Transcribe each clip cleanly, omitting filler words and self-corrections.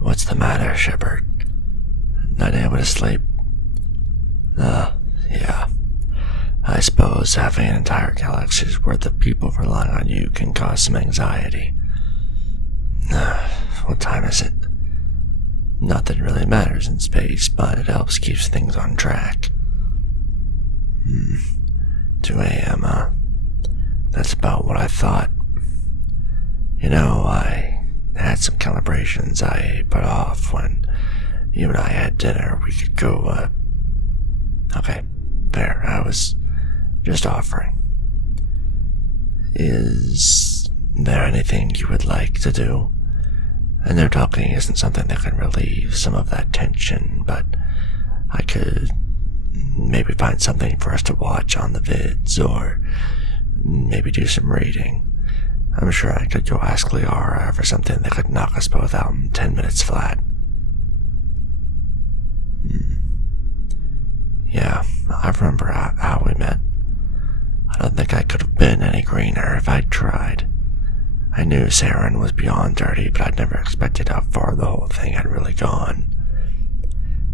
What's the matter, Shepherd? Not able to sleep? Yeah. I suppose having an entire galaxy's worth of people relying on you can cause some anxiety. What time is it? Not that it really matters in space, but it helps keep things on track. 2 a.m., huh? That's about what I thought. You know, I had some calibrations I put off when you and I had dinner. We could go, Okay, fair. I was just offering. Is there anything you would like to do? I know talking isn't something that can relieve some of that tension, but I could maybe find something for us to watch on the vids, or maybe do some reading. I'm sure I could go ask Liara for something that could knock us both out in 10 minutes flat. Yeah, I remember how we met. I don't think I could have been any greener if I'd tried. I knew Saren was beyond dirty, but I'd never expected how far the whole thing had really gone.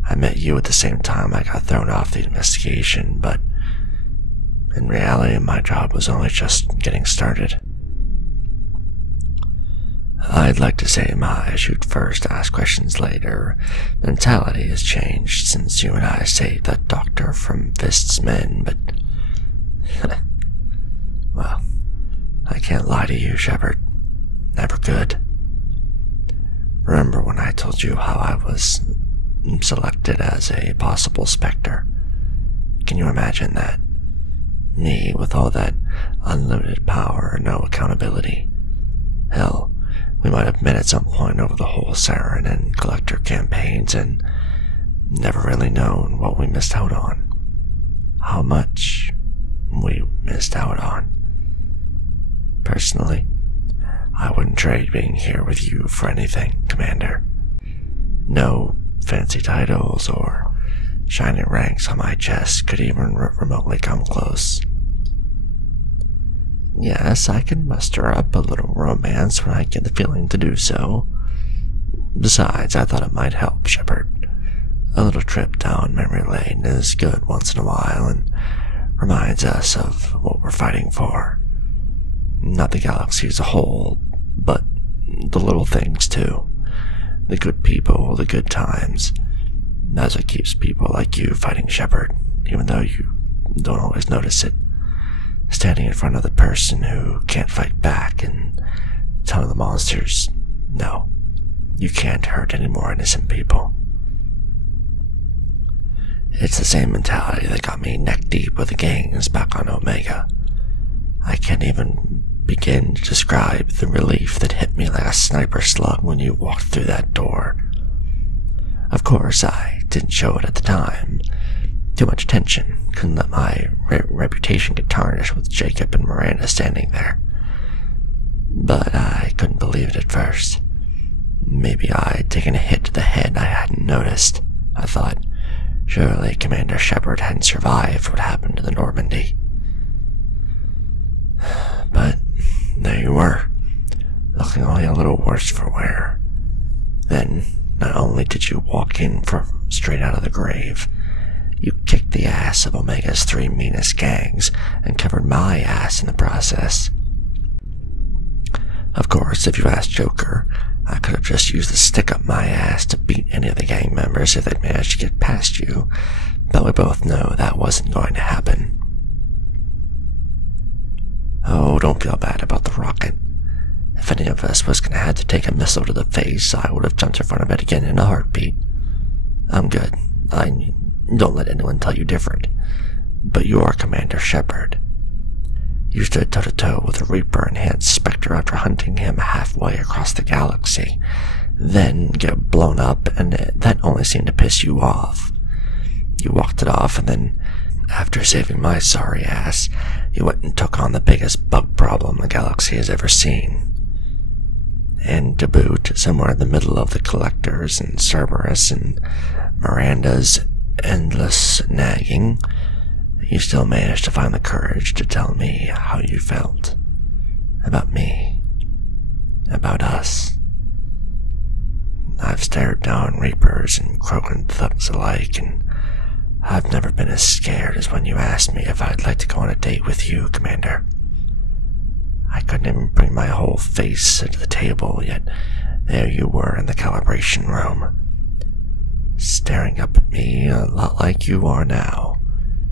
I met you at the same time I got thrown off the investigation, but in reality my job was only just getting started. I'd like to say my shoot first, ask questions later mentality has changed since you and I saved that doctor from Fist's men, but well, I can't lie to you, Shepherd. Never could. Remember when I told you how I was selected as a possible Spectre? Can you imagine that? Me with all that unlimited power and no accountability. Hell, we might have met at some point over the whole Saren and Collector campaigns and never really known what we missed out on. How much we missed out on. Personally, I wouldn't trade being here with you for anything, Commander. No fancy titles or shiny ranks on my chest could even remotely come close. Yes, I can muster up a little romance when I get the feeling to do so. Besides, I thought it might help, Shepherd. A little trip down memory lane is good once in a while and reminds us of what we're fighting for. Not the galaxy as a whole, but the little things too. The good people, the good times. That's what keeps people like you fighting, Shepherd, even though you don't always notice it. Standing in front of the person who can't fight back and telling the monsters, no, you can't hurt any more innocent people. It's the same mentality that got me neck deep with the gangs back on Omega. I can't even begin to describe the relief that hit me like a sniper slug when you walked through that door. Of course, I didn't show it at the time. Too much tension. Couldn't let my reputation get tarnished with Jacob and Miranda standing there. But I couldn't believe it at first. Maybe I'd taken a hit to the head I hadn't noticed. I thought, surely Commander Shephard hadn't survived what happened to the Normandy. But there you were, looking only a little worse for wear. Then, not only did you walk in from straight out of the grave, you kicked the ass of Omega's 3 meanest gangs and covered my ass in the process. Of course, if you asked Joker, I could have just used the stick up my ass to beat any of the gang members if they'd managed to get past you, but we both know that wasn't going to happen. Oh, don't feel bad about the rocket. If any of us was going to have to take a missile to the face, I would have jumped in front of it again in a heartbeat. I'm good. Don't let anyone tell you different. But you're Commander Shephard. You stood toe-to-toe with a Reaper-enhanced Spectre after hunting him halfway across the galaxy, then get blown up, and that only seemed to piss you off. You walked it off, and then, after saving my sorry ass, you went and took on the biggest bug problem the galaxy has ever seen. And to boot, somewhere in the middle of the Collectors and Cerberus and Miranda's endless nagging, you still managed to find the courage to tell me how you felt. About me. About us. I've stared down reapers and croaked thugs alike, and I've never been as scared as when you asked me if I'd like to go on a date with you, Commander. I couldn't even bring my whole face to the table, yet there you were in the calibration room, staring up at me a lot like you are now,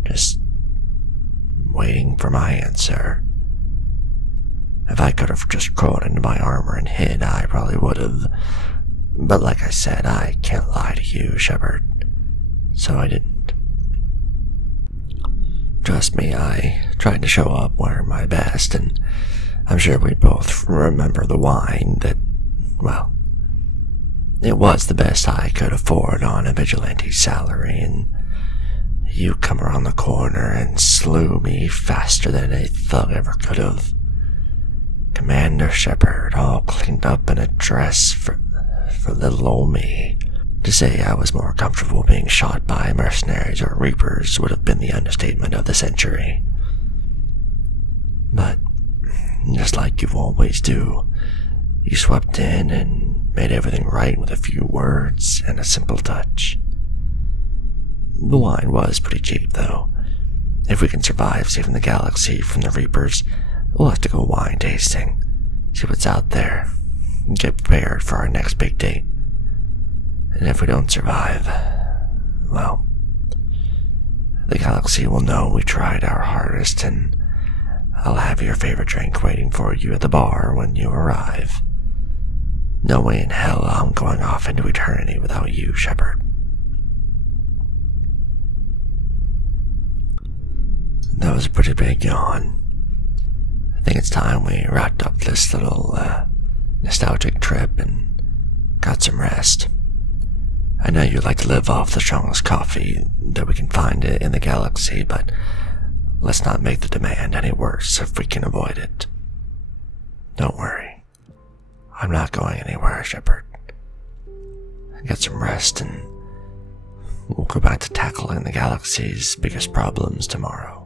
just waiting for my answer. If I could have just crawled into my armor and hid, I probably would have. But like I said, I can't lie to you, Shepherd. So I didn't. Trust me, I tried to show up wearing my best, and I'm sure we both remember the wine that, well, it was the best I could afford on a vigilante's salary, and you come around the corner and slew me faster than a thug ever could have. Commander Shephard, all cleaned up in a dress for little old me. To say I was more comfortable being shot by mercenaries or reapers would have been the understatement of the century. But, just like you always do, you swept in and made everything right with a few words and a simple touch. The wine was pretty cheap, though. If we can survive saving the galaxy from the reapers, we'll have to go wine tasting, see what's out there, and get prepared for our next big date. And if we don't survive, well, the galaxy will know we tried our hardest, and I'll have your favorite drink waiting for you at the bar when you arrive. No way in hell I'm going off into eternity without you, Shepherd. That was a pretty big yawn. I think it's time we wrapped up this little, nostalgic trip and got some rest. I know you like to live off the strongest coffee that we can find in the galaxy, but let's not make the demand any worse if we can avoid it. Don't worry. I'm not going anywhere, Shepherd. Get some rest and we'll go back to tackling the galaxy's biggest problems tomorrow.